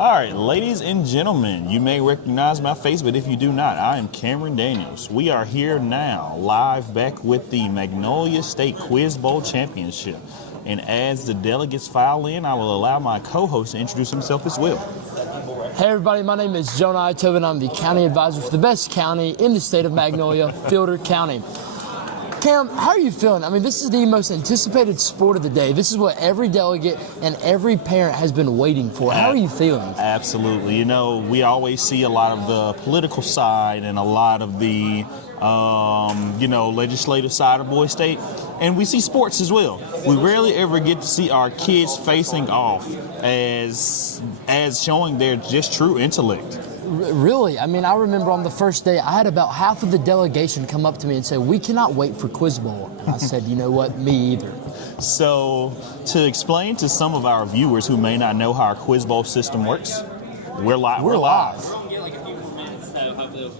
All right, ladies and gentlemen, you may recognize my face, but if you do not, I am Cameron Daniels. We are here now, live back with the Magnolia State Quiz Bowl Championship. And as the delegates file in, I will allow my co-host to introduce himself as well. Hey everybody, my name is Jonah Itoven. I'm the county advisor for the best county in the state of Magnolia, Fielder County. Cam, how are you feeling? I mean, this is the most anticipated sport of the day. This is what every delegate and every parent has been waiting for. How are you feeling? Absolutely. You know, we always see a lot of the political side and a lot of the, legislative side of Boys State. And we see sports as well. We rarely ever get to see our kids facing off as showing their just true intellect. Really? I mean, I remember on the first day, I had about half of the delegation come up to me and say, "We cannot wait for Quiz Bowl." And I said, "You know what? Me either." So, to explain to some of our viewers who may not know how our Quiz Bowl system works, we're live. We're live.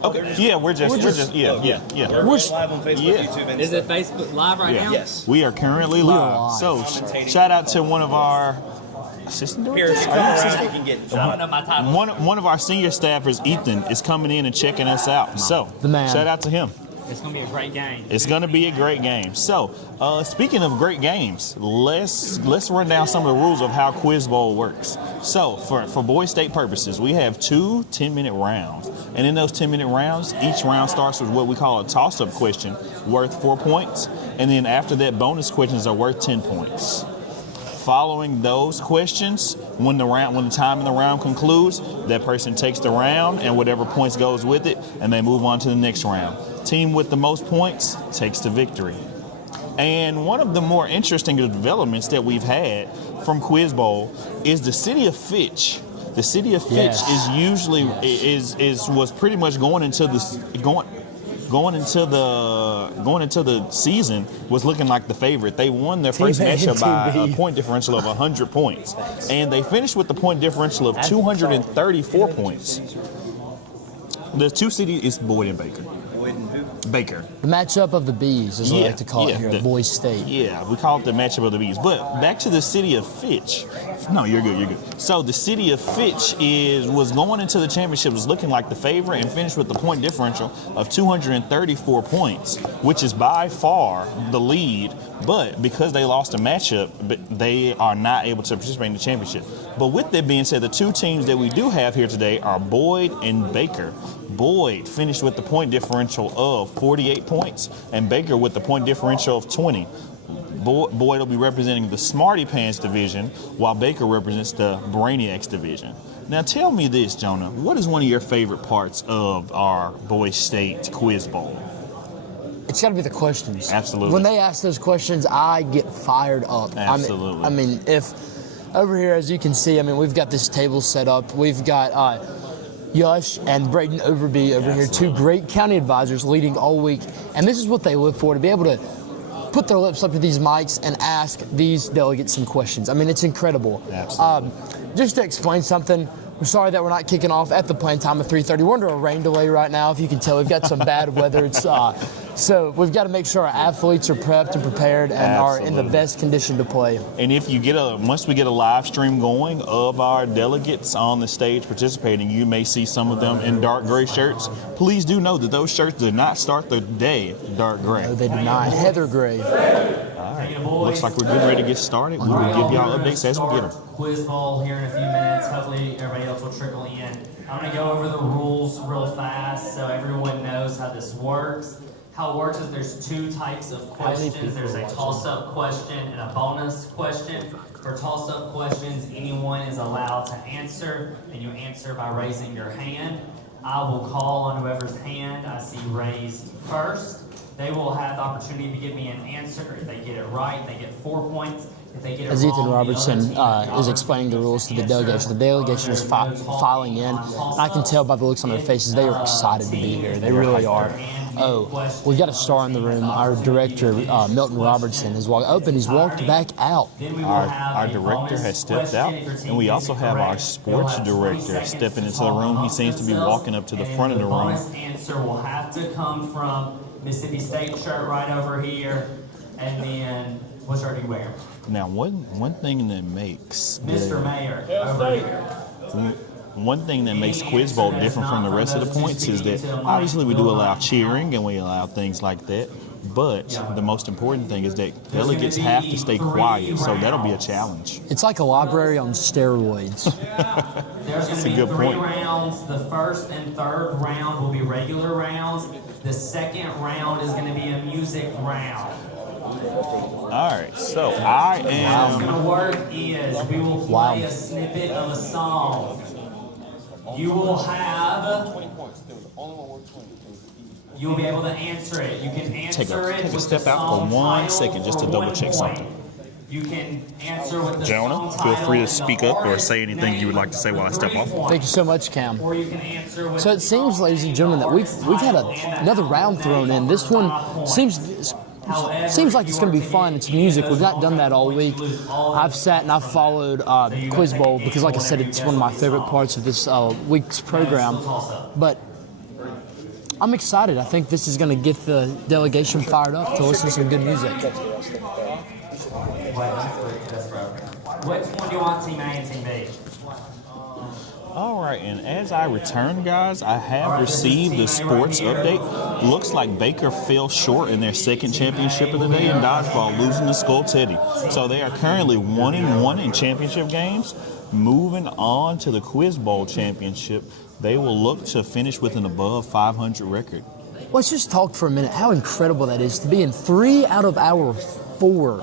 Okay. Yeah, we're just We're live on Facebook, YouTube, and Is it Facebook Live right now? Yes. We are currently We are live. live. So, shout out to one of our assistant directors. Come around, you can get I don't know my title. One of our senior staffers, Ethan, is coming in and checking us out. So, The man. shout out to him. It's going to be a great game. It's going to be a great game. So, speaking of great games, let's run down some of the rules of how Quiz Bowl works. So, for Boys State purposes, we have two 10-minute rounds. And in those 10-minute rounds, each round starts with what we call a toss-up question worth 4 points. And then after that, bonus questions are worth 10 points. Following those questions, when the time in the round concludes, that person takes the round and whatever points goes with it, and they move on to the next round. Team with the most points takes the victory. And one of the more interesting developments that we've had from Quiz Bowl is the city of Fitch. The city of Fitch is usually was pretty much going into the season was looking like the favorite. They won their first matchup by a point differential of 100 points. And they finished with the point differential of 234 points. The two cities is Boyd and Baker. Boyd and who? Baker. The matchup of the bees, as I like to call it here at Boys State. Yeah, we call it the matchup of the bees. But back to the city of Fitch. No, you're good. So the city of Fitch was going into the championship, was looking like the favorite and finished with the point differential of 234 points, which is by far the lead. But because they lost a matchup, they are not able to participate in the championship. But with that being said, the two teams that we do have here today are Boyd and Baker. Boyd finished with the point differential of 48 points, and Baker with the point differential of 20. Boyd will be representing the Smarty Pants division, while Baker represents the Brainiacs division. Now tell me this, Jonah, what is one of your favorite parts of our Boys State Quiz Bowl? It's got to be the questions. Absolutely. When they ask those questions, I get fired up. Absolutely. I mean, if over here, as you can see, we've got this table set up. We've got Yush and Braden Overby over here, two great county advisors leading all week. And this is what they live for, to be able to put their lips up to these mics and ask these delegates some questions. I mean, it's incredible. Absolutely. Just to explain something, we're sorry that we're not kicking off at the planned time of 3:30. We're under a rain delay right now. If you can tell, we've got some bad weather. So we've got to make sure our athletes are prepped and prepared and are in the best condition to play. And if you once we get a live stream going of our delegates on the stage participating, you may see some of them in dark gray shirts. Please do know that those shirts did not start the day dark gray. No, they did not. Heather gray. All right. Looks like we're getting ready to get started. We will give y'all updates as we get them. Quiz Bowl here in a few minutes. Hopefully everybody else will trickle in. I'm going to go over the rules real fast so everyone knows how this works. How it works is there's two types of questions. There's a toss-up question and a bonus question. For toss-up questions, anyone is allowed to answer, and you answer by raising your hand. I will call on whoever's hand I see raised first. They will have the opportunity to give me an answer. If they get it right, they get 4 points. If they get it As wrong, Ethan Robertson is explaining the rules to the delegation is filing in. I can tell by the looks on their faces they are excited to be here. They really are. Oh, we've got a star in the room. Our director, Milton Robertson, has walked up and he's walked back out. Our director has stepped out, and we also have our sports director stepping into the room. He seems to be walking up to the front of the room. The answer will have to come from Mississippi State shirt right over here, and then what shirt do you wear? Now, one thing that makes Mr. Mayor over here. one thing that makes Quiz Bowl different from the rest of the points is that obviously we do allow cheering and we allow things like that. But the most important thing is that delegates have to stay quiet, so that'll be a challenge. It's like a library on steroids. There's going to be a good three point. rounds. The first and third round will be regular rounds. The second round is going to be a music round. All right, so I How it's am. going to work is we will play a snippet of a song. You will have. You'll be able to answer it. You can answer it Take a with step the out for song 1 title second just to for double 1 check point. something. You can answer with the Jonah, song feel title free to and the speak up or artist say anything you would like to say while I step off. name. Thank you so much, Cam. Or you can answer with So it the seems, song ladies and name, gentlemen, the that we've artist had title, and the another round album thrown name in. This one on the point. seems However, like it's going to be fun. It's music. We've not done that all week. I've sat and I've followed Quiz Bowl because, like I said, it's one of my favorite parts of this week's program. But I'm excited. I think this is going to get the delegation fired up to listen to some good music. Which one do you want Team A and Team B? All right, and as I return, guys, I have received the sports update. Looks like Baker fell short in their second championship of the day in dodgeball, losing to Skull Teddy. So they are currently 1-1 in championship games. Moving on to the Quiz Bowl championship, they will look to finish with an above 500 record. Let's just talk for a minute how incredible that is to be in 3 out of our 4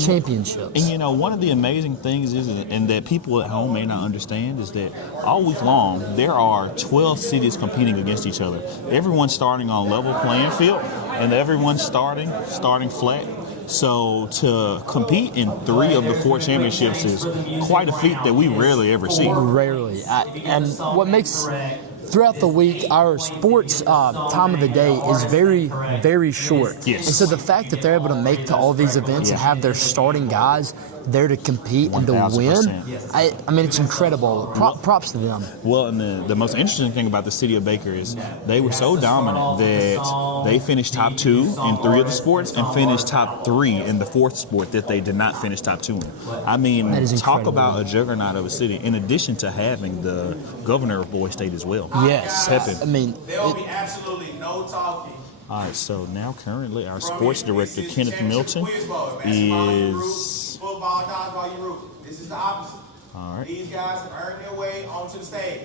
championships. And one of the amazing things is, and that people at home may not understand, is that all week long there are 12 cities competing against each other. Everyone's starting on level playing field, and everyone's starting flat. So to compete in 3 of the 4 championships is quite a feat that we rarely ever see. Rarely. And what makes throughout the week our sports time of the day is very, very short. Yes. And so the fact that they're able to make to all these events and have their starting guys there to compete and to win, 1000%. I mean, it's incredible. Props to them. Well, and the most interesting thing about the city of Baker is they were so dominant that they finished top 2 in 3 of the sports and finished top 3 in the 4th sport that they did not finish top 2 in. I mean, That is talk incredible. about a juggernaut of a city, in addition to having the governor of Boy State as well. Yes. Pepe. I mean, There will be absolutely no talking. All right, so now currently our sports director, Kenneth Milton, is... Football, dodgeball, you root. This is the opposite. All right. These guys have earned their way onto the stage.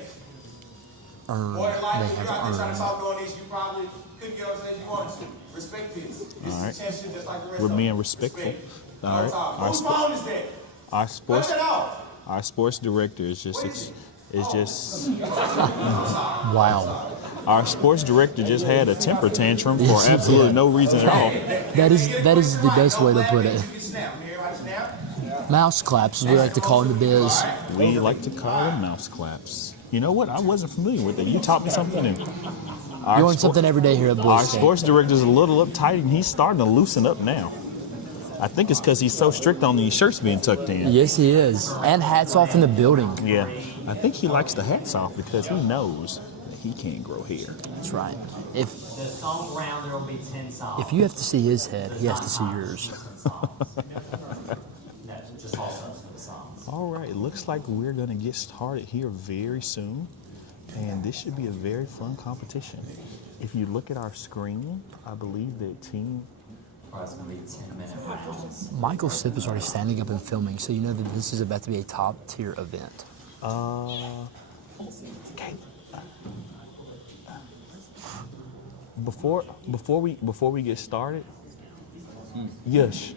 earned. More than likely, They if you're have out there trying to earned. talk doing this, you probably couldn't get on stage you wanted to. Respect this. This All right. is a championship just like the rest We're of being them. respectful. Respect. All No right. talk. Our Whose sp- phone is that? Our Cut sports it off. our sports director is just Wow. our sports director just had a temper tantrum for Yes, he absolutely did. no reason at all. That is the best way to put it. You can snap. Everybody snap. Mouse claps, as we like to call it in the biz. We like to call them mouse claps. You know what? I wasn't familiar with it. You taught me something new. You learn something every day here at Boy Our State. sports director is a little uptight, and he's starting to loosen up now. I think it's because he's so strict on these shirts being tucked in. Yes, he is. And hats off in the building. Yeah. I think he likes the hats off because he knows that he can't grow hair. That's right. If The song round, there will be 10 songs. you have to see his head, he has to see yours. No, just all substantive songs. All right, it looks like we're going to get started here very soon. And this should be a very fun competition. If you look at our screen, I believe that team... It's going to be 10-minute rounds. Michael Stipp is already standing up and filming, so you know that this is about to be a top tier event. Okay. Before we get started, Yush,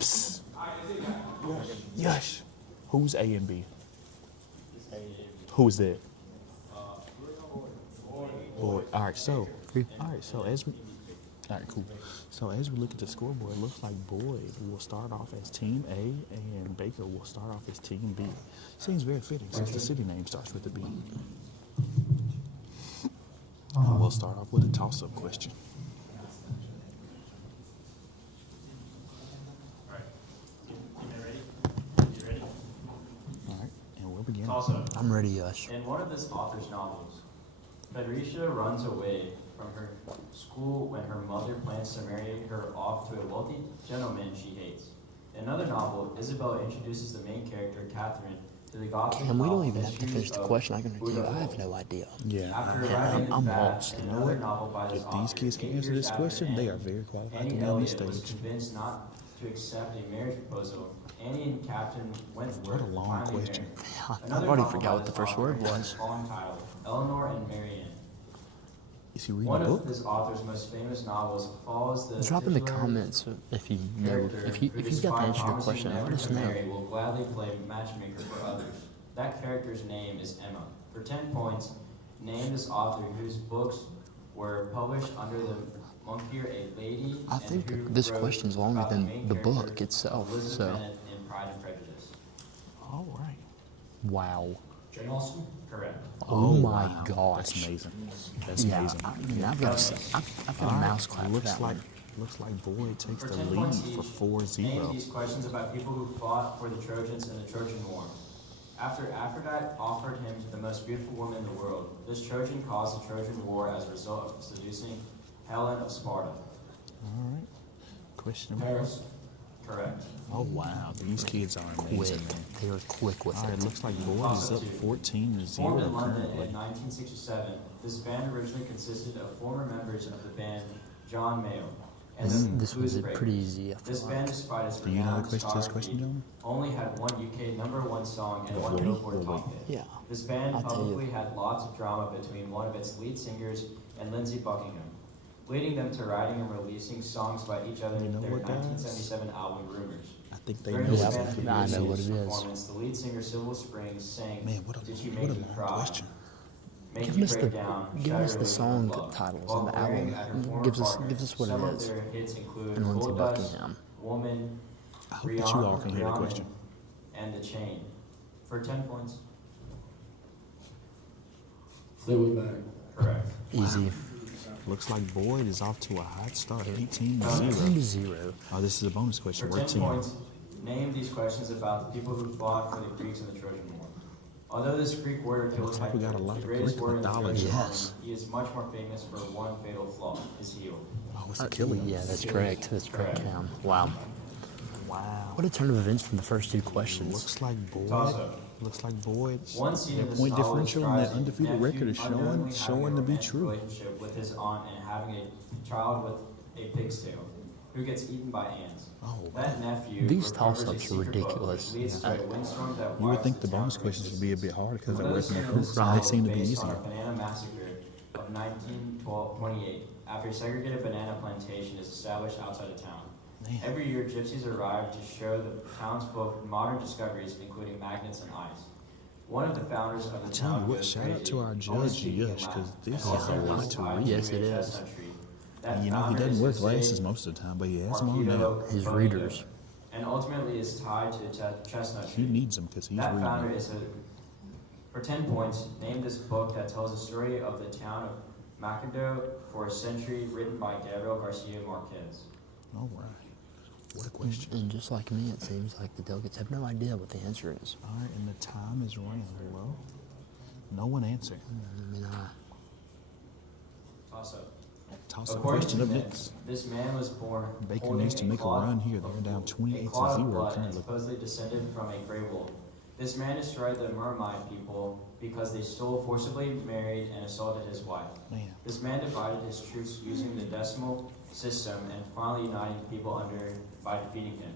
psst, Yush. Who's A and B? Who's that? Boy. All right. So cool. So as we look at the scoreboard, it looks like Boyd will start off as Team A and Baker will start off as Team B. Seems very fitting since the city name starts with a B. And we'll start off with a toss-up question. All right, and we'll begin. I'm ready, Yush. In one of this author's novels, Federica runs away from her school when her mother plans to marry her off to a wealthy gentleman she hates. In another novel, Isabel introduces the main character, Catherine, to the Gothic And we don't novel even have to Histories finish the of question. I can tell you, I have Buddha. no idea. Yeah. After I- arriving I'm in Bath lost. and You know another what? novel by this If these author, kids can 8 answer years this after question, Anne, they are very qualified to Annie be on this Elliot was stage. convinced not to accept a marriage proposal. Annie and Captain Wentworth What a long finally question. married. I've Another already novel forgot by what the this first author word has was. the following title, Eleanor and Marianne. Is he reading One a of book? this author's most famous novels follows the Drop in the titular comments if you know, character if who, you've got the despite answer to your promising question. never Let us to know. marry, will gladly play matchmaker for others. That character's name is Emma. For 10 points, name this author whose books were published under the moniker A Lady. I and think who this wrote question's longer about than main the book character, itself, Elizabeth so- Bennet in Pride and Prejudice. All right. Wow. Jane Austen? Correct. Oh, my wow. gosh. That's amazing. That's Yeah, amazing. I mean, I've got a mouse clap for Looks that like one. looks like Boyd takes For the 10 lead points for each, 4-0. name these questions about people who fought for the Trojans in the Trojan War. After Aphrodite offered him to the most beautiful woman in the world, this Trojan caused the Trojan War as a result of seducing Helen of Sparta. All right. Question number. Paris. Correct. Oh wow, these kids are Quick. amazing, man. They are quick with All right, it. looks like Boyd is up 14-0 Formed in London currently. in 1967, this band originally consisted of former members of the band John Mayo and the This was Blues Breakers. pretty easy. I This feel band, like. despite its Do you know the renowned question to this question, discography, John? only had one UK #1 song and one Really? Billboard top hit. Yeah. This band I'll tell you. publicly had lots of drama between one of its lead singers and Lindsey Buckingham, leading them to writing and releasing songs by each other You know in their what, guys? 1977 album Rumors. I think they During know this Yeah, it's band's a I know what release it is. performance, the lead singer Sybil Springs sang Man, what a Did She Make You long Cry? question. Make Give You us Break the- Down, give us Shatter the Your song Love. titles While and the glaring album. at her former Gives us- partner, gives us what it some of is. their hits include And Lindsey Gold Dust, Buckingham. Woman, I hope that you all can hear the Rihanna, question. and The Chain. For 10 points. Fleetwood Mac. Correct. Easy. Looks like Boyd is off to a hot start, 10 18-0. to 0. Oh, this is a bonus question. For We're 10 team. points, name these questions about the people who fought for the Greeks in the Trojan War. Although this Greek warrior killed Looks like we got a Hector, lot the of greatest Greek warrior in the mythology. Trojan Yes. army, he is much more famous for one fatal flaw, his heel. Oh, it's Achilles. Yeah, that's correct. That's correct, Correct. Cam. Wow. Wow. What a turn of events from the first two questions. Looks like Boyd. Toss-up. Looks like Boyd. One scene That of this point novel differential and that describes a undefeated nephew record is unknowingly showing having to a be romantic true. relationship with his aunt and having a child with a pig's tail, who gets eaten by ants. Oh, That nephew These recovers a toss-ups are secret book, ridiculous. which leads to a windstorm that You would wipes think the town bonus from questions would be a bit hard because they're Another working scene their of this proof. They novel seem to be is based on easier. a banana massacre of 1928, after a segregated banana plantation is established outside of town. Man. Every year, gypsies arrive to show the townsfolk modern discoveries, including magnets and ice. One of the founders of the I tell you town what, goes shout out crazy, to our only judge, speaking in Yush, 'cause Latin, this and is also a lot is to tied read. Yes, to it a is. chestnut tree. That And you know, he founder doesn't is wear Jose glasses most of the time, but he has them on now. Marquito His Bonito, readers. and ultimately is tied to a chestnut He tree. needs them because he's That reading founder them. is for 10 points, name this book that tells the story of the town of Macondo for a century, written by Gabriel Garcia Marquez. All right. What a question. And just like me, it seems like the delegates have no idea what the answer is. All right, and the time is running low. No one answered. I mean, Toss up. Toss a According question to up myth, next. This man was born. Baker holding needs to make a clot run here. of- They're down 28 a to clot of 0 blood and currently. supposedly descended from a gray wolf. This man destroyed the Mermaid people because they stole, forcibly married, and assaulted his wife. Man. This man divided his troops using the decimal system and finally uniting the people under by defeating him.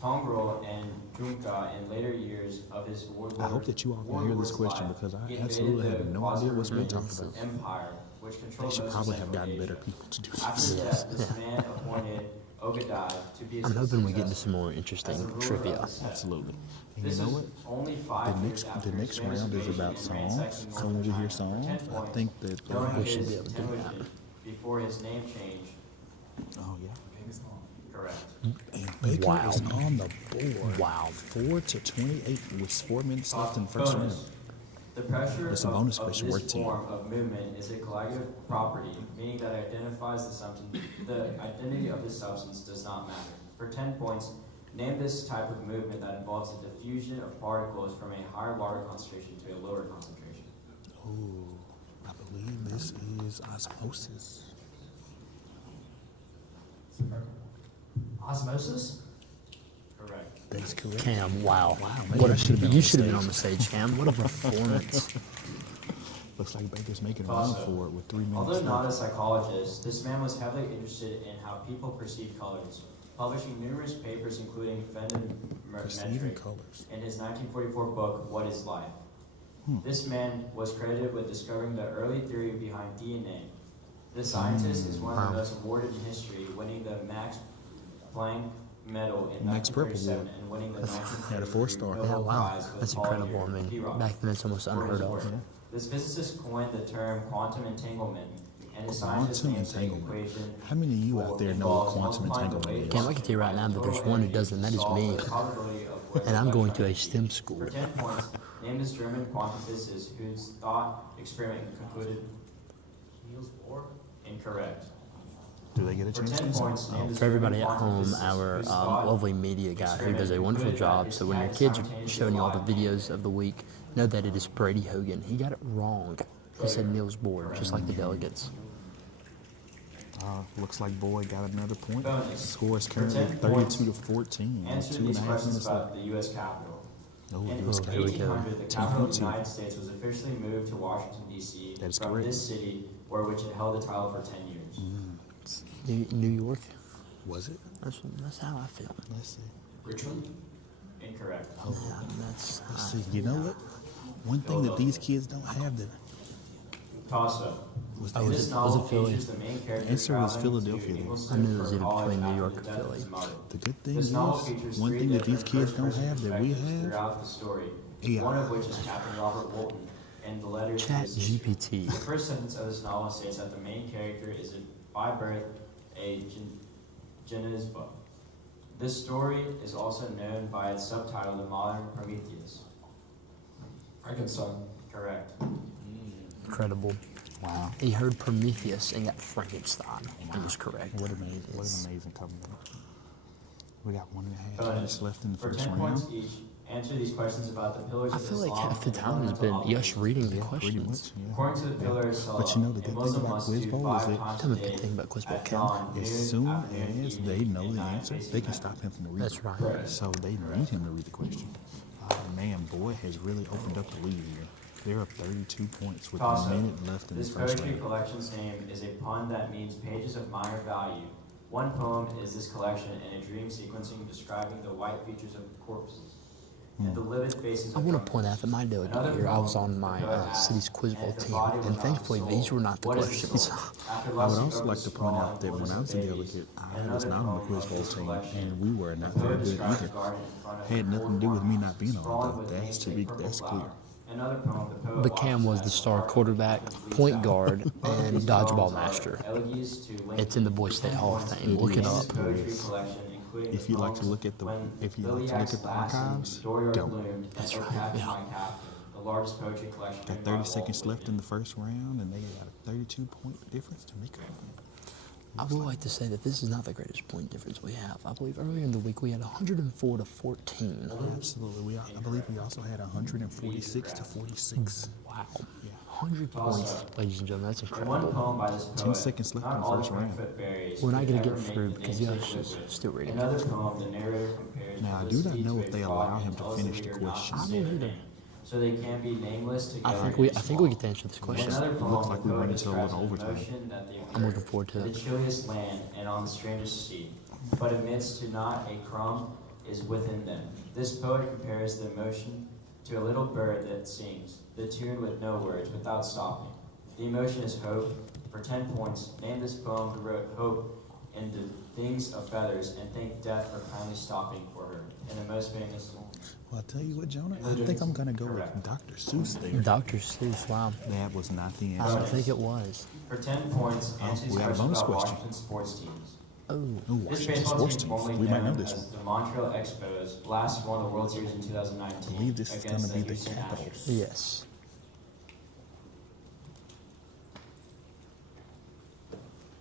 Tongro and Junca in later years of his I hope that you all can hear this question because I absolutely have no idea what's being talked about. Empire, which They controlled should most probably of have gotten Central better Asia. people to do After this. his death, this man appointed Ogadai to be his I'm hoping we get into successor some more as interesting the ruler of trivia. the set. Absolutely. And This you know is what? only 5 The years next, after the his next famous round is invasion about and songs. ransacking So when we northern hear China. songs, 10 I points. think that Known We should as be able to do Temujin that. before his name change. oh yeah. Correct. And Baker Wow. is on the board. Wow. 4 to 28 with 4 minutes left in the first round. Bonus. The pressure That's a of, bonus of question this worth 10. form of movement is a collaborative property, meaning that it identifies the substance. The identity of this substance does not matter. For 10 points, name this type of movement that involves the diffusion of particles from a higher water concentration to a lower concentration. Ooh, I believe this is osmosis. Osmosis? Correct. That's correct. Cam, wow. maybe What I a, should've been on you the should have been stage. on the stage, Cam. What a performance. Looks like Baker's making a run for it with 3 minutes Although left. not a psychologist, this man was heavily interested in how people perceive colors, publishing numerous papers including Perceiving Metric colors. in his 1944 book, What is Life? This man was credited with discovering the early theory behind DNA. The scientist is one of the most awarded in history, winning the Max Planck Medal in Max Purple 1937 Award. and winning the Had a 4-star. 1933 Yeah, Nobel wow. Prize for the That's Pauli incredible. I mean, P-Rock back then it's almost for his unheard of. work. This physicist coined the term quantum entanglement, and his scientist Quantum names the entanglement. equation. How many of you out there know what quantum entanglement is? Cam, I can tell you right now that there's one who doesn't, and that is me. And I'm going to a STEM school. For 10 points, name this German quantum physicist whose thought experiment concluded Niels Bohr? Incorrect. Do they get a For chance 10 to points, name this For everybody German at quantum home, physicist our whose thought lovely media guy who does a wonderful job. So when your kids are showing you all the videos of the week, know that it is Brady Hogan. He got it wrong. He said Niels Bohr, just like the delegates. Looks like Boyd got another point. Bonus. Score is For currently 10 points, 32 to 14. Answer 2.5 these questions minutes left. about the U.S. Capitol. Oh, In US Here we go. 1800, the capital of the 10-2. United States was officially moved to Washington, D.C. That is from correct. this city, which it held the title for 10 years. New York. Was it? That's how I feel. Let's see. Richmond? Incorrect. Oh, Yeah, that's let's see. You know what? One thing that these kids don't have that Toss-up. was Oh, was This it novel Philly? features the main character Answer was traveling to Philadelphia, though. Inglewood I knew it was for either college between New after York the or death of Philly. his mother. the good thing This novel is features one three thing that these different kids don't first-person have that we perspectives have. throughout the story. AI. One of which is Captain Robert Walton and the letters to Chat his sister. GPT. The first sentence of this novel states that the main character is by birth a Genisba. This story is also known by its subtitle, The Modern Prometheus. Frankenstein. Correct. Incredible. Wow. He heard Prometheus and got Frankenstein. He was correct. What an amazing comeback. We got 1.5 Bonus. minutes left in the For first 10 round. points each, answer these questions about the pillars I of feel like Islam half the and time has fundamental been Yash obligations. reading the Yeah, pretty questions. much. Yeah. According to the pillar Salah, But you know, the a good Muslim thing about must Quiz do Bowl is 5 that- times Tell me a the good day thing about Quiz Bowl, at Cam. dawn, As noon, soon afternoon, as evening, they know and the night, answer, facing they can night. stop him from the read. That's right. So they need him to read the question. Oh man, Boyd has really opened up the lead here. They're up 32 points with Toss a up. minute left in the This first poetry round. collection's name is a pun that means pages of minor value. One poem is this collection in a dream sequencing describing the white features of corpses and the livid faces I of want to drunk point out that my delegate Another here, I was poem on my would go as, city's Quiz Bowl "And if the team, body was and not the thankfully soul, these were not the what is the questions. soul?" After I would lusting also over like to the point sprawl out and that when I was a babies, delegate, I another was not on the poem Quiz of Bowl this team, collection. and we were not The very poet good describes either. a garden in front of Had a nothing to do with me ornament not being on sprawled it, with though. That's to namesake be purple that's flower. clear. Another poem, the poet But Cam watches was as the star heart quarterback, bleeds point out. guard, Both of and these dodgeball poems are master. elegies to Lincoln. It's in the Boys State Hall of Fame. Look it In up. this poetry collection, including If the you'd like to poems look at the- When if you'd like to look Iliac's at the Lass and archives, Dorian don't. Bloomed, That's and right, Catch yeah. My Captain, the largest poetry collection Got made 30 by seconds Walt left in Whitman. the first round, and they got a 32-point difference to make up. I would like to say that this is not the greatest point difference we have. I believe earlier in the week we had 104 to 14. Absolutely. I believe we also had 146 to 46. Wow. 100 points, ladies and gentlemen. That's In one incredible. poem by this poet, 10 seconds left not in the all first round. Frankfurt berries We're not could gonna ever get make through the because namesake Yash is liquid. still reading. Another poem, the narrator compares Now, I do not Felicity know to if a they frog allow and him to tells finish the the reader not to question. I say don't their either. name, so they can be nameless I together. think we get to answer this question. Another poem, Looks like the we poet run into a describes little an overtime. emotion that they I'm occur looking forward to in it. the chilliest land and on the strangest sea, but amidst to not a crumb is within them. This poet compares the emotion to a little bird that sings, the tune with no words, without stopping. The emotion is hope. For 10 points, name this poem who wrote hope in the things of feathers and thank death for kindly stopping for her. And the most famous Well, I'll tell you what, Jonah, I think I'm going to go with Dr. Seuss there. Dr. Seuss, wow. That was not the I don't answer. think it was. For 10 points, answer these we got a questions bonus about question. Washington sports teams. Oh, Ooh, This Washington baseball sports team, teams. formerly We might know known this as one. the Montreal Expos, last won the World Series in 2019 I believe this is going against to be the Houston Capitals. Astros. yes.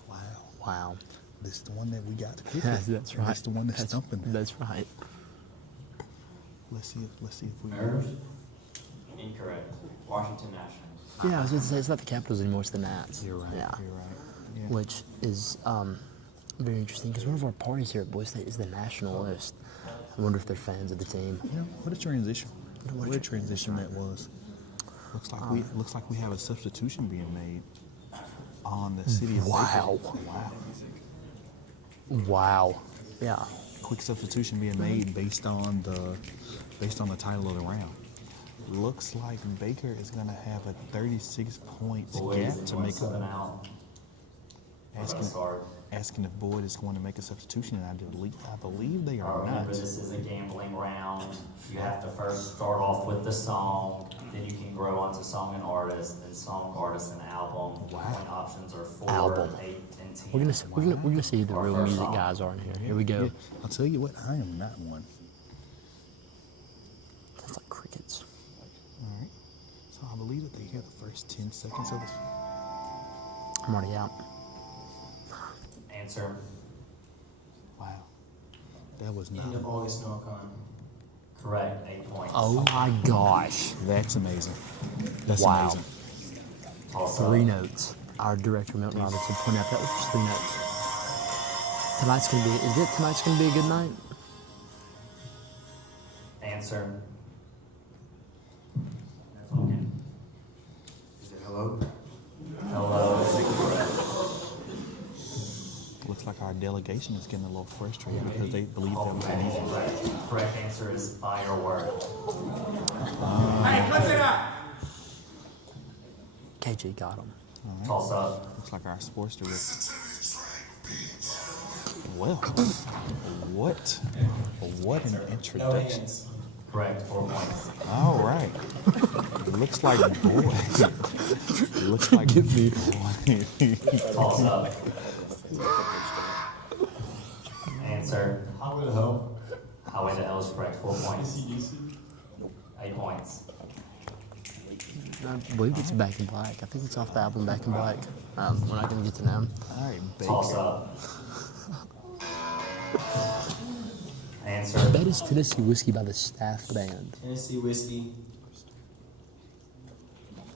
Wow. Wow. This is the one that we got to pick. That's And right. This is the one that's stumping. That's right. Let's see if we Mariners? Incorrect. Washington Nationals. Yeah, I was going to say, it's not the Capitals anymore, it's the Nats. You're right. Yeah. You're right. Yeah. Which is very interesting because one of our parties here at Boys State is the national list. I wonder if they're fans of the team. You know, what a transition. What a transition that was. Looks like we have a substitution being made on the city of Wow. Baker. Wow. Wow. Yeah. Quick substitution being made based on the title of the round. Looks like Baker is going to have a 36 points Boys gap and to one make subbing up. out. Asking if Boyd is going to make a substitution, and I believe they are Remember, not. this is a gambling round. You have to first start off with the song, then you can grow onto song and artist, then song, artist, and album. Wow. Point options are 4, Album. 8, and 10. We're gonna see who the Our real first music song. guys are in here. Here we go. Yeah, I'll tell you what, I am not one. That's like crickets. All right. So I believe that they have the first 10 seconds of this. I'm already out. Answer. Wow. That was not. End of August, no con. Correct. 8 points. Oh my gosh. That's amazing. That's Wow. amazing. Toss up. 3 notes. Our director Milton Robinson pointed out that was just 3 notes. Tonight's gonna be a good night? Answer. That's okay. Is it hello? Hello. Looks like our delegation is getting a little frustrated because they believe that was an easy. Correct answer is firework. Hey, cut it out! KJ got him. Toss up. Looks like our sports director. Well, what an No introduction. hands. Correct. 4 points. All right. Looks like boy. Looks like boy. Toss up. Answer. Highway to Hell. Highway to Hell is correct. 4 points. 8 points. I believe it's Back in Black. I think it's off the album Back in Black. We're not gonna get to know. All right, Toss Baker. up. Answer. That is Tennessee Whiskey by the Staff Band. Tennessee Whiskey.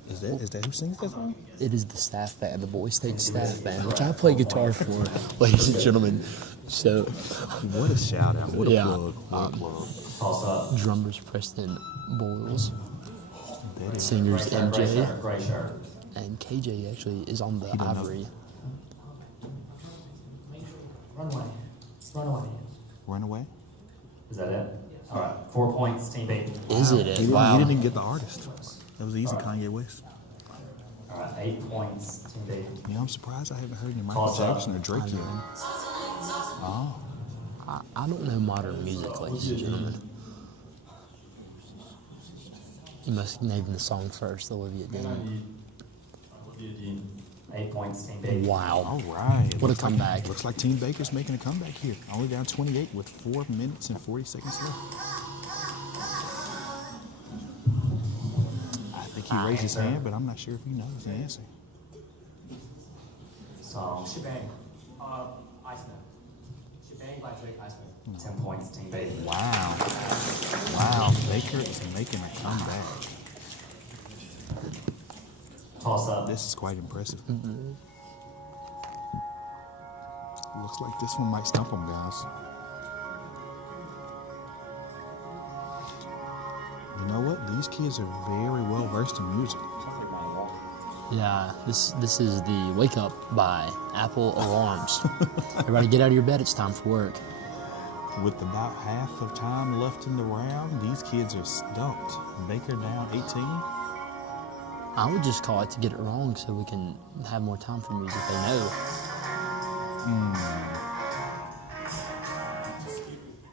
Is that who sings that song? It is the staff band, the Boy State Staff Band, which I play guitar for, ladies and gentlemen. So, What a shout out. What a Yeah. plug. What a plug. Toss up. drummers Preston Boyles, That is singers Gray MJ, shirt. Gray shirt. and KJ actually is on the don't know. Ivory. Runaway. Runaway. Runaway. Is that it? All right. 4 points. Team B. Is it? He Wow. didn't even get the artist. That was easy, Kanye West. All right. 8 points. Team B. You know, I'm surprised I haven't heard any Michael Toss up. Jackson or Drake yet. Oh, I don't know modern music, ladies and gentlemen. You must name the song first, Olivia Dean. 8 points. Team B. Wow. all right. What a comeback. Looks like Team Baker's making a comeback here. Only down 28 with 4 minutes and 40 seconds left. I think he raised his answer. hand, but I'm not sure if he knows the answer. Song. Shebang. Iceman. Shebang by Drake Iceman. 10 points. Team B. Wow. Wow. Baker is making a comeback. Toss up. This is quite impressive. Looks like this one might stump him, guys. You know what? These kids are very well versed in music. Yeah, this is the Wake Up by Apple Alarms. Everybody get out of your bed, it's time for work. With about half of time left in the round, these kids are stumped. Baker down 18. I would just call it to get it wrong so we can have more time for music they know.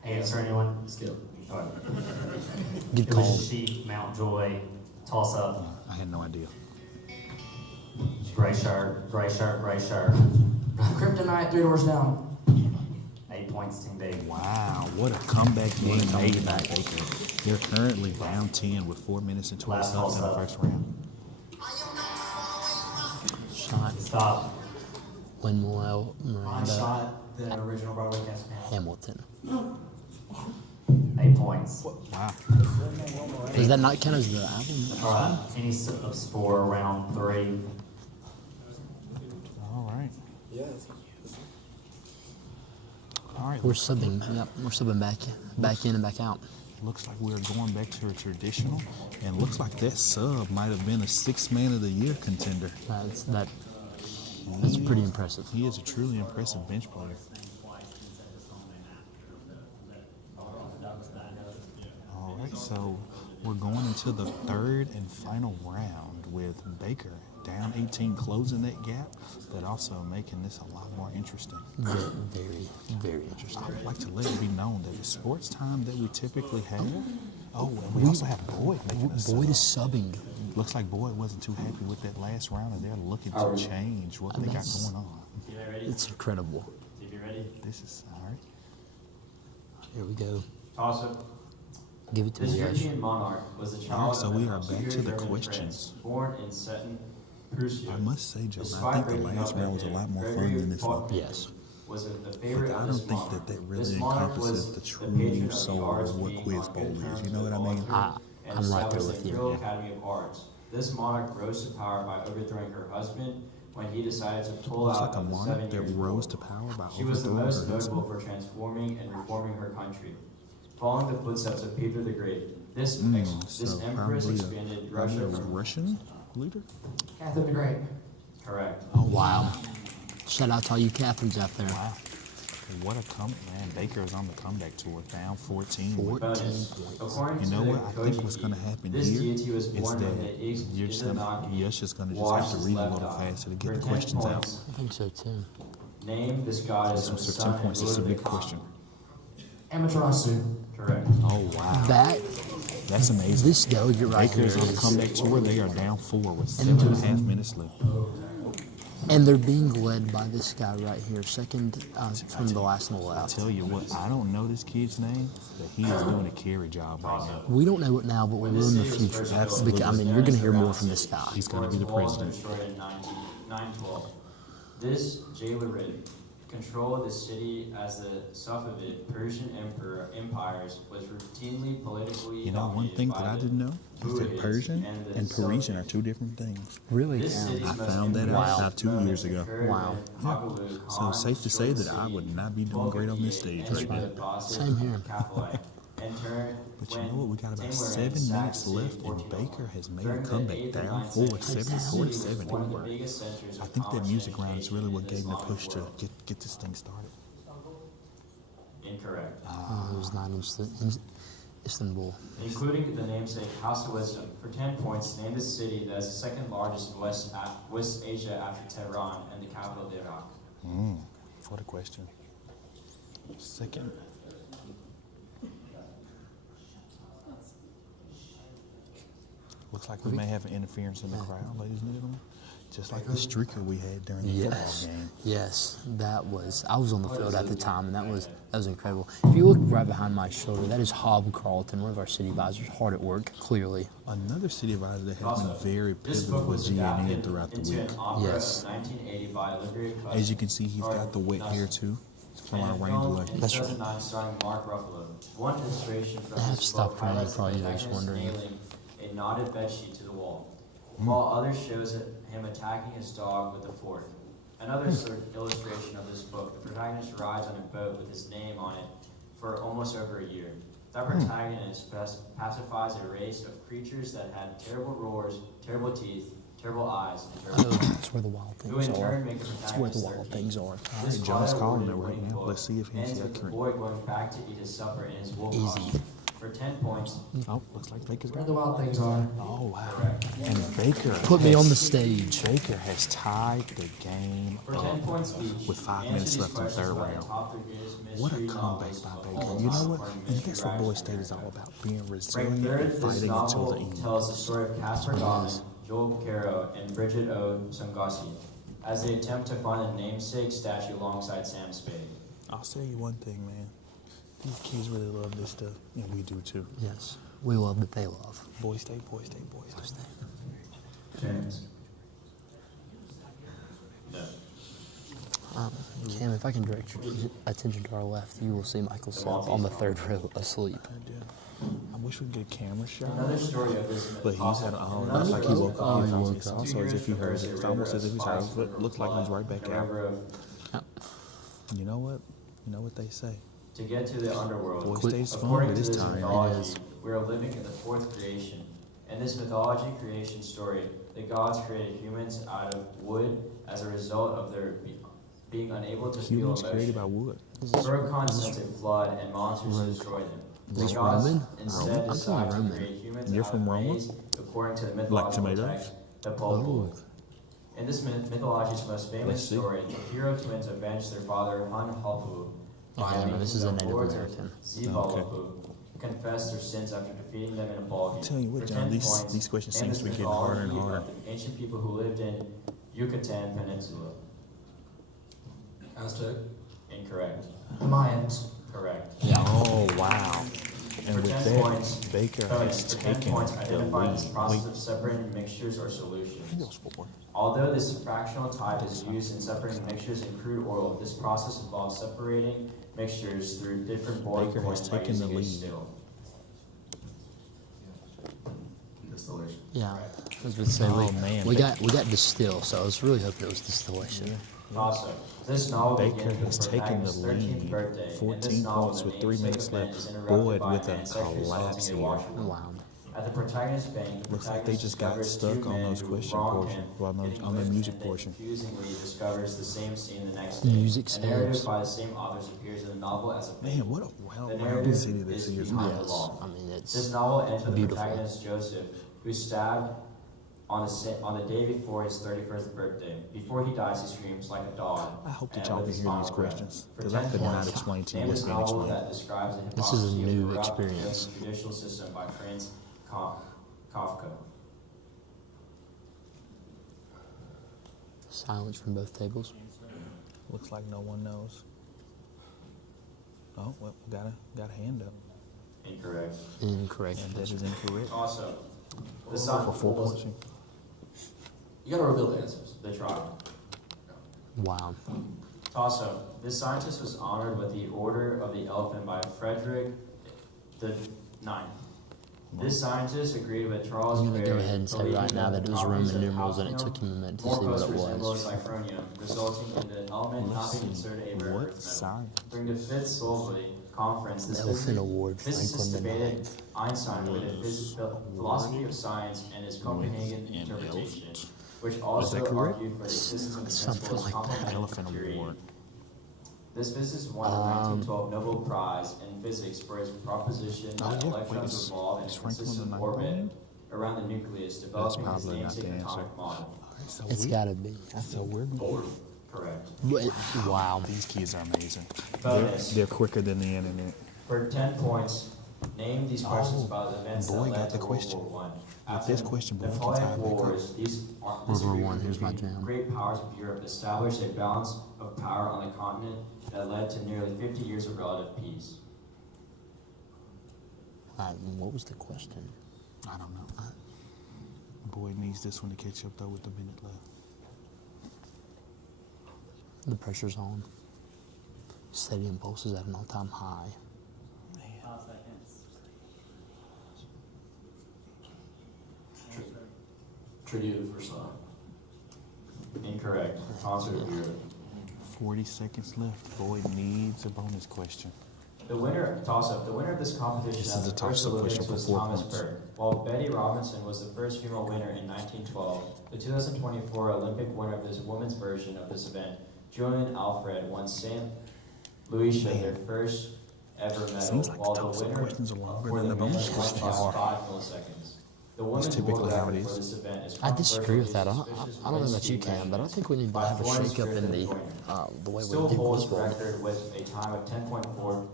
Answer anyone? Skip. All right. Good It call. was Sheep, Mount Joy. Toss up. I had no idea. Gray shirt. Gray shirt. Gray shirt. Kryptonite, 3 Doors Down. 8 points. Team B. Wow, what a comeback game made by Baker. They're currently down 10 with 4 minutes and 20 Last seconds in the toss-up. first round. Shot, Stop. Windmill, Ron Miranda, Shot, the original Broadway cast. Hamilton. 8 points. Wow. Does that not count as the album? All right. Any subs for round 3? All right. Yes. All right. We're subbing. Yep, we're subbing back in and back out. Looks like we're going back to a traditional, and looks like that sub might have been a 6th man of the year contender. That's pretty impressive. He is a truly impressive bench player. All right, so we're going into the 3rd and final round with Baker down 18, closing that gap, but also making this a lot more interesting. Very, very interesting. I would like to let it be known that the sports time that we typically have. Oh, and we also have Boyd making a sub. Boyd is subbing. Looks like Boyd wasn't too happy with that last round, and they're looking to change what they got going on. It's incredible. This is all right. Here we go. Toss up. Give it to This me, Josh. European monarch was a All child right, so of we an are back to obscure the German questions. prince, born in Stettin, Prussia. I must say, Joe, I Despite think the breaking last up round was a with lot more Gregory fun than this one. Faulkner, Yes. Was the But favorite I of don't this think monarch. that This really monarch encompasses was the patron true of the soul arts, of what being Quiz on Bowl good is. terms You know what I mean? and I'm right there established with the you. Imperial Academy of Arts. This monarch rose to power by overthrowing her husband when he decided to pull Looks out like a of the monarch 7 that years rose war. to power by She was the overthrowing most her husband. notable for transforming and reforming her country. Following the footsteps of Peter the Great, this So empress probably expanded a Russia from Russian leader. Catherine the Great. correct. Oh, wow. Shout out to all you Catherines out there. Wow. What a man. Baker is on the comeback tour, down 14. 14 Bonus. points. According You know to what? I think Koji, what's going to happen this here deity was is born when that the you're just gonna, Yush is going to just washed have to his read a left little eye. faster to get For the 10 questions out. points, I think so too. Name this goddess This of one's the for sun 10 points. and This is a Lord big of the question. Amaterasu. Correct. Oh, wow. That's amazing. This delegate right here Baker's on the is, comeback tour. They are down 4 with 7.5 minutes left. and they're being led by this guy right here, second from the last one I out. tell you what, I don't know this kid's name, but he is doing a carry job right now. We don't know it now, but we will in the future. Absolutely. I mean, you're going to hear more from this guy. He's going to be the president. Destroyed in 912. This Jailarid controlled the city as the Safavid Persian empires was routinely politically You know, one dominated thing by that I the didn't know is that Buddhists Persian the and Parisian are Seljuks. 2 different things. Really? This city's I most found that out infamous about 2 moment years ago. occurred Wow. when Hagalu So Khan safe to say destroyed that the I city would not be in doing great on this 1258 stage right and now. the bosses Same here. of Capillite. In turn, But you when know what? We got about Tamerlane 7 sacked minutes the city left, in and 1401. Baker has made a During the comeback 8th and down 9th 4, centuries, 74 to the city was 7. one of the biggest centers I of think that commerce music and round is really what education gave in the push to Islamic world. get this thing started. Incorrect. It was not in Istanbul. Including the namesake House of Wisdom. For 10 points, name the city that is the second largest in West Asia after Tehran and the capital of Iraq. What a question. Second. Looks like we may have an interference in the crowd, ladies and gentlemen. Just like the streaker we had during the Yes, football game. yes, that was. I was on the field at the time, and that was incredible. If you look right behind my shoulder, that is Hob Carlton, one of our city advisors, hard at work, clearly. Another city advisor that has been very This pivotal book with was GNN adapted throughout the into week. an opera Yes. in 1980 by Olivia Cook. As you can see, he's got the wet hair too. It's from our rain delay. In That's right. 2009, starring Mark Ruffalo. One illustration from I have this to stop book crying highlights for all the you guys protagonist wondering. nailing a knotted bedsheet to the wall, while others shows him attacking his dog with a fork. Another sort of illustration of this book, the protagonist rides on a boat with his name on it for almost over a year. That protagonist pacifies a race of creatures that had terrible roars, terrible teeth, terrible eyes, and Oh, terrible that's where the wild who things in are. turn make a That's where the protagonist wild their king. things are. All This right, John's fire calling awarded it right winning now. book Let's see if he's ends with the accurate. boy going back to eat his supper in his wolf Easy. costume. For 10 points, Oh, looks like Baker's Where got the wild things are. Oh, wow. And Baker. Put me on the has- stage. Baker has tied the game for 10 up. points each, with 5 answer minutes these left in the questions third about round. the top 3 greatest What a mystery comeback novels by of Baker. all You know time, what? according to And Mystery that's what Boy Writers State is all America. about. Being Ranked resilient third, and this fighting until novel the end. tells the story of Casper Goddard, Joel Caro, and Bridget O. Sungasi as they attempt to find the namesake statue alongside Sam Spade. I'll tell you one thing, man. These kids really love this stuff, and we do too. Yes, we love that they love. Boy State, Boy State, Boy State. James. No. Cam, if I can direct your attention to our left, you will see Michael Self on the third row asleep. I do. I wish we could get a camera shot. Another story of this But he's had looks like he woke up. It's also as if he heard it. It's almost as if he's heard it, but looks like he's right back out. Remember of You know what? You know what they say. To get to the underworld. Boy stays fun, According but to it's this time. mythology, we are living in the fourth creation. In this mythology creation story, the gods created humans out of wood as a result of their being unable to Humans feel created emotion. by wood. Furcon sent a flood and monsters destroyed them. The this gods Roman? instead I'm decided to feeling create Roman. humans You're out from of Roma? rays, according to the Like mythological tomatoes? text, the Popol. In this mythology's most famous Let's see. story, the hero twins avenged their father Han Halpu by Yeah, no, this is a making them Native lords of American. Zivalapu confess their sins after defeating them in a ball game. Tell you what, For John, 10 these- points, these questions name seems to the be getting harder and mythology harder. of the ancient people who lived in Yucatan Peninsula. Aztec. Incorrect. Mayans. Correct. Oh, wow. And For with 10 that, points, Baker bonus. has For 10 taken points, the identify this lead. process Wait, of separating mixtures or he solutions. goes for. Although this fractional type is used in separating mixtures in crude oil, this process involves separating mixtures through different boiling Baker has points by taken the using a lead. still. Distillation. Yeah. I was going to say, Oh, man. we got distill, so I was really hoping it was distillation. Also, this novel Baker begins with has taken the Protagonist's 13th lead. birthday. In this 14 novel, points the with 3 namesake minutes event left. is interrupted Boyd by with man a sexually collapse assaulting a here. washerwoman. Wow. At the protagonist's bank, the Looks like they protagonist just got discovers stuck two on men those who question wronged portion- him, well, no, getting on the whipped, music and then portion. confusingly discovers the same scene the next day. Music A narrative saves. by the same authors appears in the novel as a Man, what a The well-rounded narrative city this is is. behind the Yes. law. I mean, This it's novel ends with the beautiful. protagonist Joseph, who's stabbed on the day before his 31st birthday. Before he dies, he screams like a dog. I hope that and y'all with can his hear final these breath. questions, For 'cause I 10 could not points, explain to you name what's a being novel explained. that describes the This is a hypocrisy of new corrupt experience. judicial system by Franz Kafka. silence from both tables. Looks like no one knows. Oh, well, got a hand up. Incorrect. Incorrect. And that is incorrect. Also, the For sign 4 points. You gotta reveal the answers. They tried. Wow. Also, this scientist was honored with the Order of the Elephant by Frederick the Ninth. This scientist agreed with Charles I'm going to go Perry, ahead and say believing right now that it was properties Roman of numerals and it hafnium, took him a minute to more see what it resembles was. cyclonium, resulting in the element not being considered a rare What earth metal. science? During the fifth Solvay conference, The Elephant Award, physicists Franklin the debated Ninth. Einstein with his philosophy of science and his Copenhagen an interpretation, elephant. which also that correct? argued for the existence of the Something principle of like that. complementary Elephant theory. Award. This physicist won the 1912 Nobel Prize in Physics for his proposition that yeah. electrons Wait, revolve in a is Franklin consistent the orbit ninth? around the nucleus, developing his probably not namesake the answer. atomic model. So It's got to be. So we're Correct. But, wow. These kids are amazing. Bonus. They're quicker than the internet. For 10 points, name these questions about events boy that led got to the question. World War I. With this question, boy, we can tie Napoleonic it back up. Wars, these World War agreement I, here's my between jam. great powers of Europe established a balance of power on the continent that led to nearly 50 years of relative peace. What was the question? I don't know. Boyd needs this one to catch up though with the minute left. The pressure's on. Stadium pulse is at an all-time high. 5 seconds. Treaty of Versailles. Incorrect. Concert of Europe. 40 seconds left. Boyd needs a bonus question. The winner, toss-up. The winner of this competition This at is the a first toss-up Olympics question for was 4 Thomas points. Byrd. While Betty Robinson was the first female winner in 1912, the 2024 Olympic winner of this women's version of this event, Julian Alfred, won St. Lucia their first ever medal, Seems like while the the toss-up winner questions are longer for than the the bonus men won questions by are. 5 milliseconds. The women's typically world how it record is. for this event is I disagree with that. I controversially don't, suspicious I don't know wind about you, speed Cam, but I measurements think we need to by have a Florence shake-up in Griffith the Joyner. way Still we do holds baseball. record with a time of 10.4.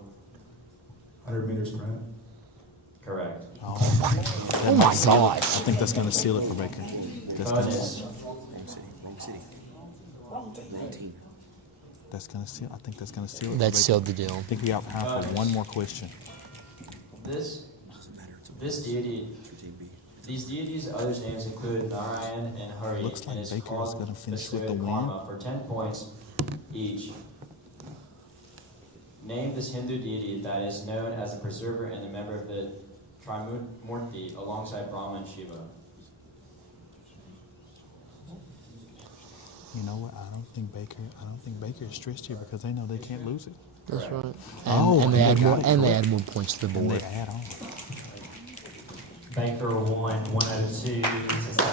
100 meters per minute. Correct. Oh my gosh. I think that's going to seal it for Baker. Bonus. That's going to seal. I think that's going to seal it. That for Baker. sealed the deal. I think we got time for one more question. This deity, these deities' other names include Narayan and Hari, Looks like and is Baker is called gonna finish with the specific win. karma for 10 points each. Name this Hindu deity that is known as the preserver and the member of the Trimurti alongside Brahma and Shiva. You know what? I don't think Baker is stressed here because they know they can't lose it. That's right. And, Oh, and they they add got more. it And they correct. add more points to the And board. they add on. Baker won 102 to 78.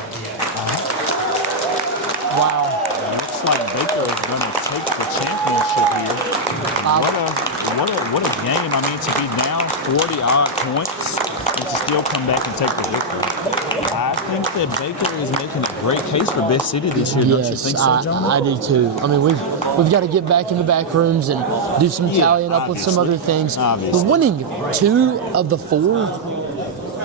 Wow. Looks like Baker is going to take the championship here. What a game. I mean, to be down 40 odd points and to still come back and take the victory. I think that Baker is making a great case for best city this year. Don't you Yes, think so, John? I do too. I mean, we've got to get back in the back rooms and do some Yeah, tallying up with some obviously. other things. Obviously. But winning 2 of the 4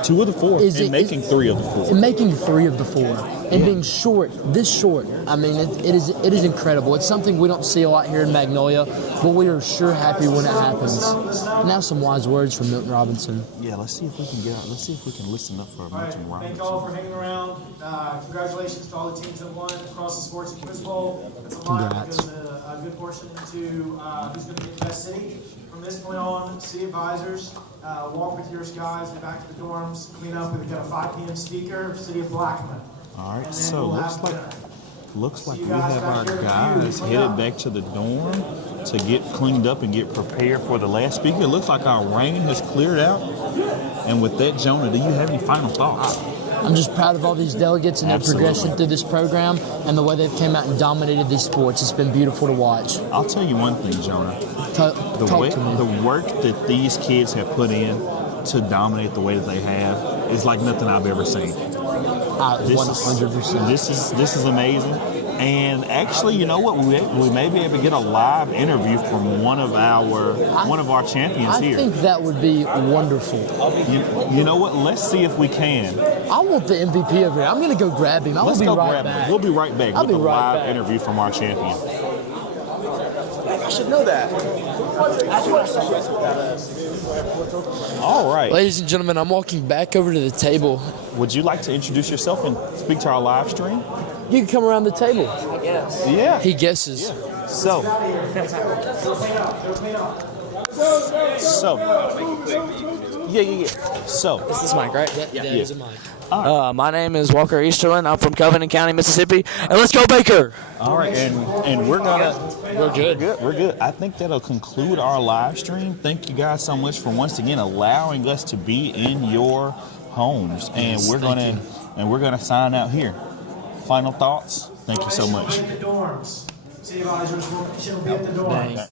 2 of the 4 Is and it- making 3 of the 4. and making 3 of the 4 and being this short, I mean, it is incredible. It's something we don't see a lot here in Magnolia, but we are sure happy when it happens. Now some wise words from Milton Robinson. Yeah, let's see if we can get out. Let's see if we can listen up for All right, Milton thank Robinson. you all for hanging around. Congratulations to all the teams that won across the sports and quiz bowl. That's a lot. Congrats. Goes a good portion to who's going to get the best city. From this point on, city advisors, walk with your guys, get back to the dorms, clean up. We've got a 5 p.m. speaker, City of Blackman. All right, And then so we'll looks have like dinner. we you guys have back our here at the guys queue. Clean headed up. back to the dorm to get cleaned up and get prepared for the last speaker. It looks like our rain has cleared out. And with that, Jonah, do you have any final thoughts? I'm just proud of all these delegates and their Absolutely. progression through this program and the way they've came out and dominated these sports. It's been beautiful to watch. I'll tell you one thing, Jonah. The Talk way to me. the work that these kids have put in to dominate the way that they have is like nothing I've ever seen. This 100%. This is amazing. And actually, you know what? We may be able to get a live interview from one of our champions I here. think that would be wonderful. You know what? Let's see if we can. I want the MVP over here. I'm going to go grab him. Let's be go right grab back. him. We'll be right back I'll with be a right live back. interview from our champion. I should know that. All right. Ladies and gentlemen, I'm walking back over to the table. Would you like to introduce yourself and speak to our live stream? You can come around the table. Yeah. He guesses. So, yeah. So, This is Mike, right? That is a mic. My name is Walker Easterlin. I'm from Covenant County, Mississippi. And let's go, Baker! all right, and we're good. We're good. I think that'll conclude our live stream. Thank you guys so much for once again allowing us to be in your homes, and we're gonna sign out here. Final thoughts. Thank you so much. At the dorms. City advisors will be at the dorms.